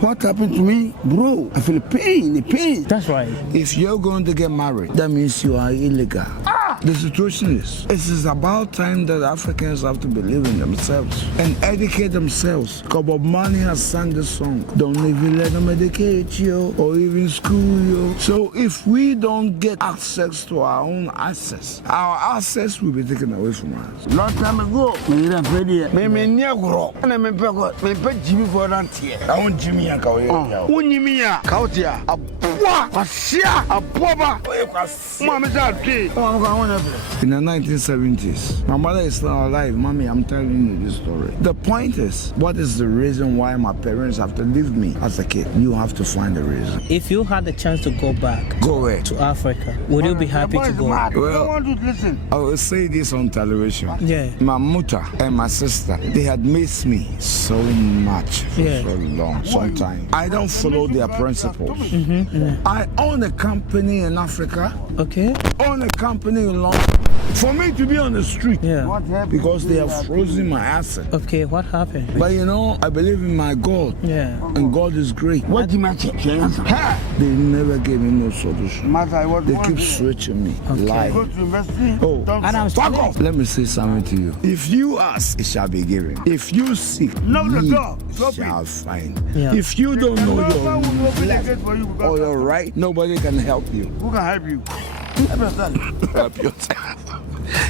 What happened to me? Bro, I feel pain, the pain. That's right. If you're going to get married, that means you are illegal. The situation is, it is about time that Africans have to believe in themselves and educate themselves. Because Bob Marley has sung this song, don't even let them educate you or even school you. So if we don't get access to our own access, our access will be taken away from us. Long time ago, me near grow, and I'm a Jimmy for that year. I want Jimmy and Kawhi. Unimia, Kautia, a boa, a share, a boba, in the 1970s, my mother is still alive. Mommy, I'm telling you this story. The point is, what is the reason why my parents have to leave me as a kid? You have to find the reason. If you had the chance to go back to Africa, would you be happy to go? Well, I will say this on television. Yeah. My mother and my sister, they had missed me so much for so long, sometimes. I don't follow their principles. I own a company in Africa. Okay. Own a company in London. For me to be on the street, because they have frozen my asset. Okay, what happened? But you know, I believe in my God. Yeah. And God is great. What do you mean? They never gave me no solution. They keep switching me. Lie. Oh, Adams, fuck off. Let me say something to you. If you ask, it shall be given. If you seek, ye shall find. Yeah. If you don't know your left or your right, nobody can help you. Who can help you? Help yourself.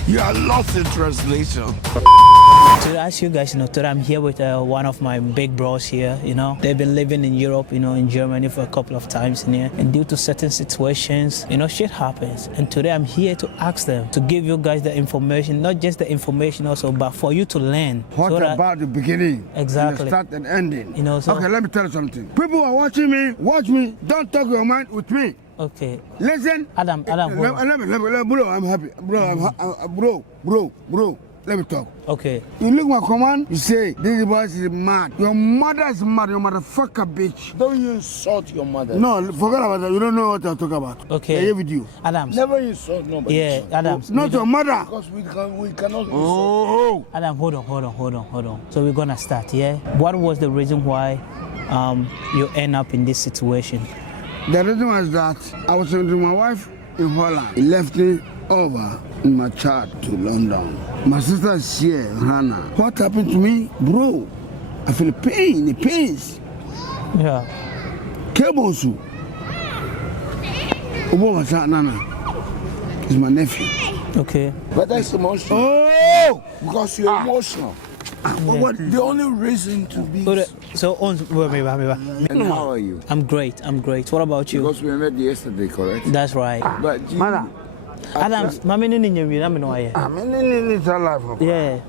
You are lost in translation. To ask you guys, today I'm here with one of my big bros here, They've been living in Europe, in Germany for a couple of times in here. And due to certain situations, shit happens. And today I'm here to ask them, to give you guys the information, not just the information also, but for you to learn. What about the beginning? Exactly. The start and ending. So, okay, let me tell you something. People who are watching me, watch me. Don't talk your mind with me. Okay. Listen. Adam. Bro, I'm happy. Bro, let me talk. Okay. You look my command, you say, this boy is mad. Your mother is mad, your motherfucker bitch. Don't you insult your mother. No, forget about that. You don't know what I'm talking about. Okay. I live with you. Adam. Never insult nobody. Yeah, Adam. Not your mother. Because we cannot insult. Oh. Adam, hold on. So we're gonna start, yeah? What was the reason why you end up in this situation? The reason was that I was with my wife in Holland. He left me over in my child to London. My sister is here, Hannah. What happened to me? Bro, I feel pain, the pains. Yeah. Kebosu. Nana is my nephew. Okay. But that's emotional. Oh! Because you're emotional. What the only reason to be so and how are you? I'm great. What about you? Because we met yesterday, correct? That's right. But you, Madam. Adams, yeah.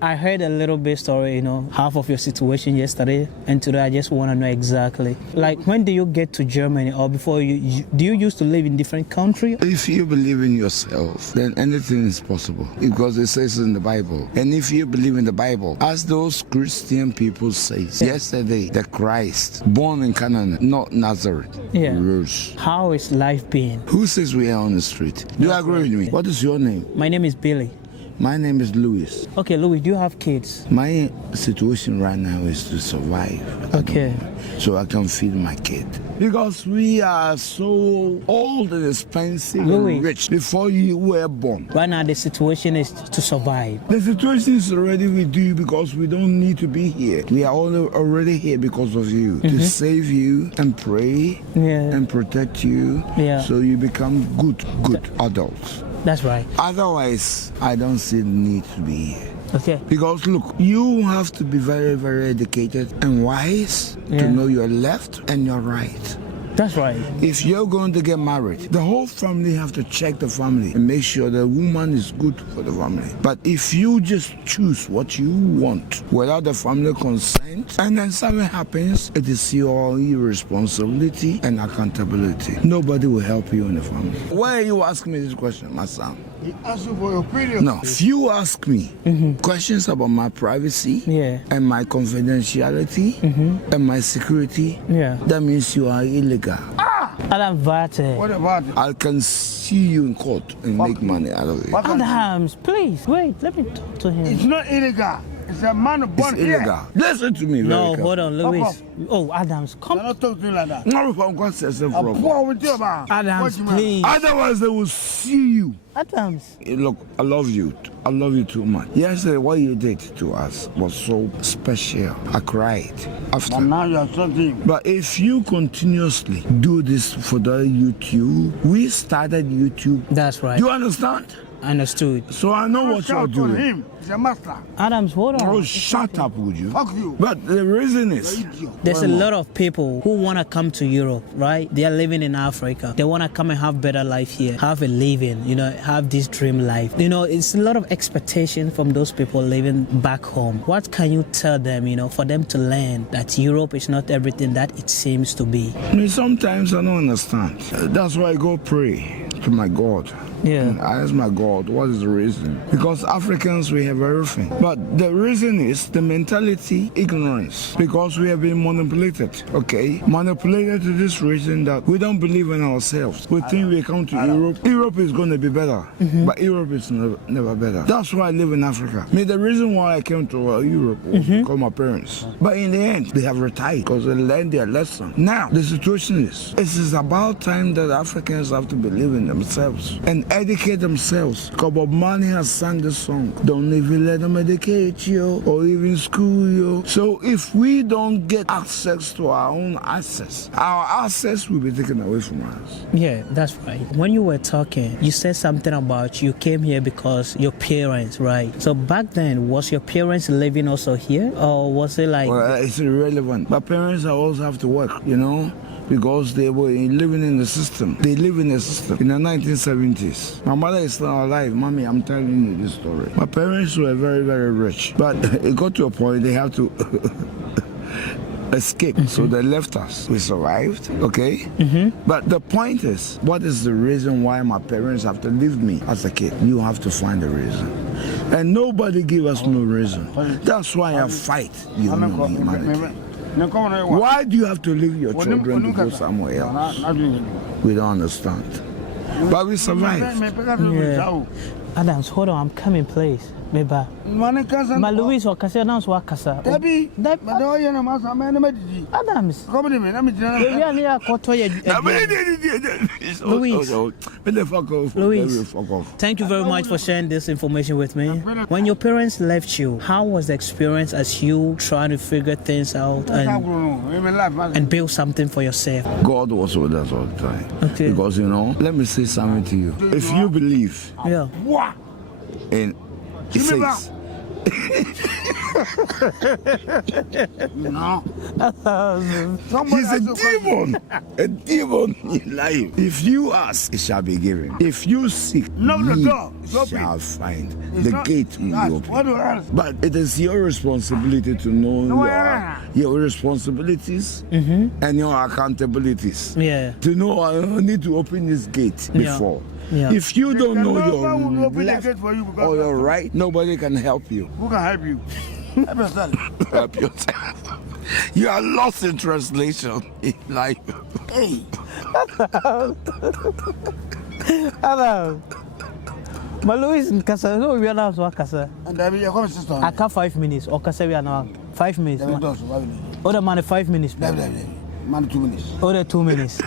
I heard a little bit story, half of your situation yesterday, and today I just want to know exactly. Like, when do you get to Germany, or before do you used to live in different country? if you believe in yourself, then anything is possible because it says in the Bible. And if you believe in the Bible, as those Christian people say, yesterday the Christ born in Canaan, not Nazareth, rose. How is life been? Who says we are on the street? Do you agree with me? What is your name? My name is Billy. My name is Louis. Okay, Louis, do you have kids? My situation right now is to survive. Okay. So I can feed my kid. Because we are so old and expensive Louis, and rich before you were born. Right now the situation is to survive. The situation is already with you because we don't need to be here. We are already here because of you. To save you and pray and protect you so you become good adults. That's right. Otherwise, I don't see the need to be here. Okay. Because look, you have to be very, very educated and wise to know your left and your right. That's right. If you're going to get married, the whole family have to check the family and make sure the woman is good for the family. But if you just choose what you want without the family consent, and then something happens, it is your irresponsibility and accountability. Nobody will help you in the family. Why are you asking me this question, my son? He asked you for your opinion. No, if you ask me questions about my privacy and my confidentiality and my security, that means you are illegal. Adam Vate. What about it? I can see you in court and make money out of it. Adams, please, wait, let me talk to him. It's not illegal. It's a man born It's here. illegal. Listen to me very No, carefully. hold on, Louis. Oh, Adams, I'm come. not talking to you like that. No, if I'm going to say I'm from. poor with you, man. Adams, What you mean? please. Otherwise, they will see you. Adams. Hey, look, I love you. I love you too much. Yesterday, what you did to us was so special. I cried after. And now you're something. But if you continuously do this for the YouTube, we started YouTube. That's right. You understand? Understood. So I know what you're Shout on doing. him. He's a master. Adams, hold on. Oh, shut up, would you? Fuck you. But the reason You're is, idiot. There's a lot of people who want to come to Europe, right? They are living in Africa. They want to come and have better life here, have a living, have this dream life. It's a lot of expectation from those people living back home. What can you tell them, for them to learn that Europe is not everything that it seems to be? I mean, sometimes I don't understand. That's why I go pray to my God. Yeah. And I ask my God, what is the reason? Because Africans, we have everything. But the reason is the mentality, ignorance. Because we have been manipulated, okay? Manipulated to this reason that we don't believe in ourselves. We think we come to Europe. Europe is going to be better. But Europe is never better. That's why I live in Africa. I mean, the reason why I came to Europe was because of my parents. But in the end, they have retired because they learned their lesson. Now, the situation is, it is about time that Africans have to believe in themselves and educate themselves. Because Bob Marley has sung this song. Don't even let them educate you or even school you. So if we don't get access to our own access, our access will be taken away from us. Yeah, that's right. When you were talking, you said something about you came here because your parents, right? So back then, was your parents living also here? Or was it like... Well, it's irrelevant. But parents always have to work, because they were living in the system. They live in the system. In the 1970s, my mother is still alive. Mommy, I'm telling you this story. My parents were very, very rich. But it got to a point they have to escape. So they left us. We survived, okay? But the point is, what is the reason why my parents have to leave me as a kid? You have to find a reason. And nobody give us no reason. That's why I fight, humanity. Why do you have to leave your children to go somewhere else? We don't understand. But we survived. Yeah. Adams, hold on, I'm coming, please. Maybe. My Louis or Cassia Adams or Casa. Debbie, Adams. We are near Kotoya. Louis, thank you very much for sharing this information with me. When your parents left you, how was the experience as you trying to figure things out and build something for yourself? God was with us all the time. Okay. Because, let me say something to you. If you believe Yeah. in, it says, No. he's a demon. A demon in life. If you ask, it shall be given. If you seek, Knock the ye door. It's open. shall find. It's The not- gate will be What open. else? But it is your responsibility to know yeah. your responsibilities and your accountabilities. Yeah. To know I need to open this gate Yeah. before. Yeah. If you don't know No one will your open the left gate for you because or your right, nobody can help you. who can help you? Help yourself. Help yourself. You are lost in translation in life. Hey. Hello. My Louis in Casa, no, we are now so Casa. And Debbie, you come sister. I can't 5 minutes. Or Casa, we are now 5 minutes. Debbie, don't survive. Other man, 5 minutes. Debbie. Man, 2 minutes. Other 2 minutes.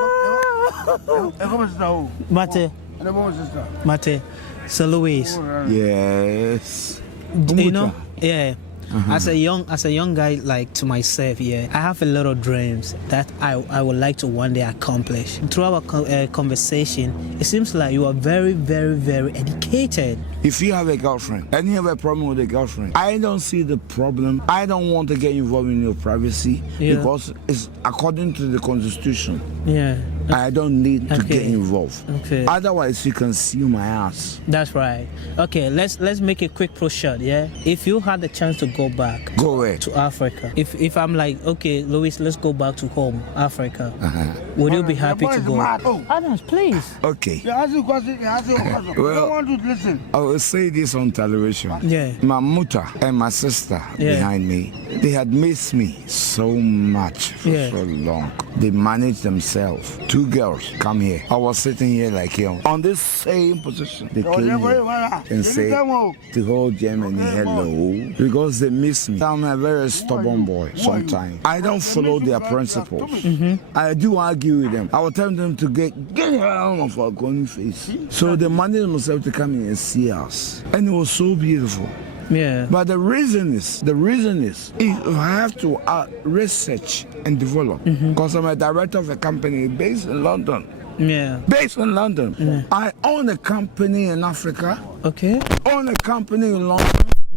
You come sister who? Mate, And the woman sister. Mate. So Louis, Yes. yeah. As a young guy like to myself, yeah, I have a lot of dreams that I would like to one day accomplish. Through our conversation, it seems like you are very, very, very educated. If you have a girlfriend and you have a problem with a girlfriend, I don't see the problem. I don't want to get involved in your privacy because it's according to the constitution. Yeah. I don't need to Okay. get involved. Okay. Otherwise, you can see my ass. That's right. Okay, let's make a quick pro shot, yeah? If you had the chance to go back Go ahead. to Africa, if I'm like, okay, Louis, let's go back to home, Africa, would you be happy to go? Oh. Adams, please. Okay. You ask you a question, you ask you a question. You Well- don't want to listen. I will say this on television. Yeah. My mother and my sister Yeah. behind me, they had missed me so much for Yeah. so long. They manage themselves. 2 girls come here. I was sitting here like you on this same position. They came here and said to hold Germany hello because they miss me. I'm a very stubborn boy sometimes. I don't follow their principles. I do argue with them. I will tell them to get out of our going face. So they managed themselves to come in and see us. And it was so beautiful. Yeah. But the reason is, if I have to research and develop, because I'm a director of a company based in London. Yeah. Based in London. I own a company in Africa. Okay. Own a company in London.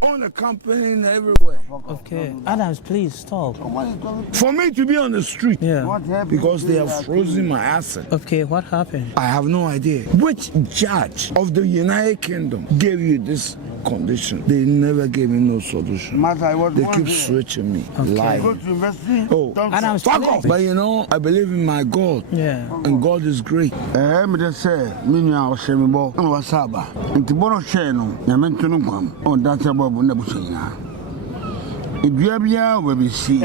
Own a company in everywhere. Okay. Adams, please stop. For me to be on the street, Yeah. because they have frozen my asset. Okay, what happened? I have no idea. Which judge of the United Kingdom gave you this condition? They never gave me no solution. They keep switching me. Lying. Oh, Adams, fuck please. off. But you know, I believe in my God. Yeah. And God is great. Me just say, me nya o shemi bo, no wasaba. Nti bono share no, nya mento no kwam. On that about na bu shina. Edua bia we be see.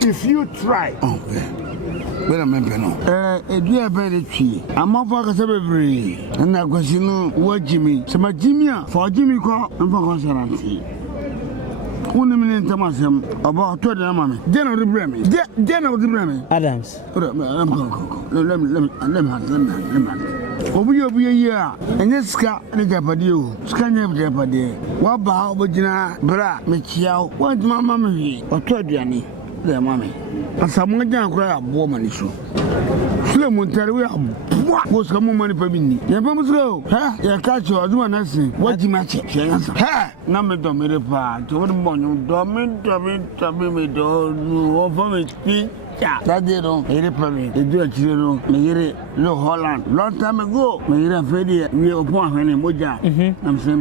If you try. Oh, yeah. Wait a minute, no. Edua be the tree. Amafo ka se bebre. Na kwasi no wa Jimmy. Se ma Jimmy a, for Jimmy ko, mfa ko saranti. Who name Tamasem about 20 mammy? Jenna would bring me. Jenna would bring me. Adams. Let me. Obi a year, and yes, Ska, and Japadio, Scania Japadi. What bow, Virginia, Bra, Michiao, what mamma, or Todiani, their mammy. And someone down cry a woman issue. Slim will tell you what was some money per minute. Your mama's go, huh? Your catch or do an answer. What you match it? Ha! Number dominated part, to the morning, dominant, over me speak. That they don't hear it from me. They do a children, me hear it, no Holland. Long time ago, me hear a Freddie, we are upon when Moja. I'm saying,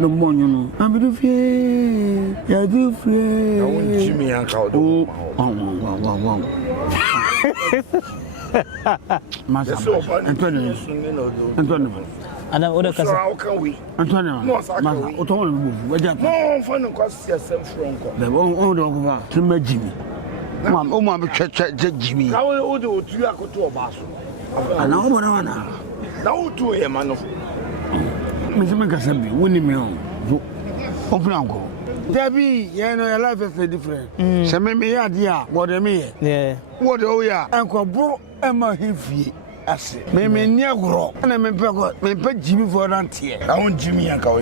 no more, you know. I'm do fear. I do fear. I want Jimmy and Cow. Antonio. Adam, what So how can we? Antonio. Masa, Otomo move. Where that? No fun because yourself from. The one over to me Jimmy. Mama, check Jimmy. How will you do to a basso? I know what I want. Now to a man of Mr. Makasabi, winning me on. Open uncle. Debbie, you know your life is different. So maybe idea what I mean. Yeah. What oh yeah, Uncle Bro Emma Hiffy. I say, maybe near grow. And I may pay Jimmy for that here. I want Jimmy and Cow.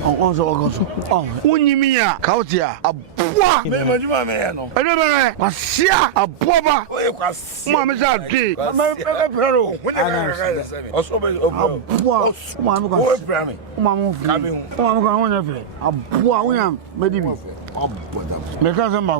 Also, when you mean a Kautia, a bois, I don't know, a sia, a boba, Mamma's out day, a perro, a bois, we am, maybe, because I'm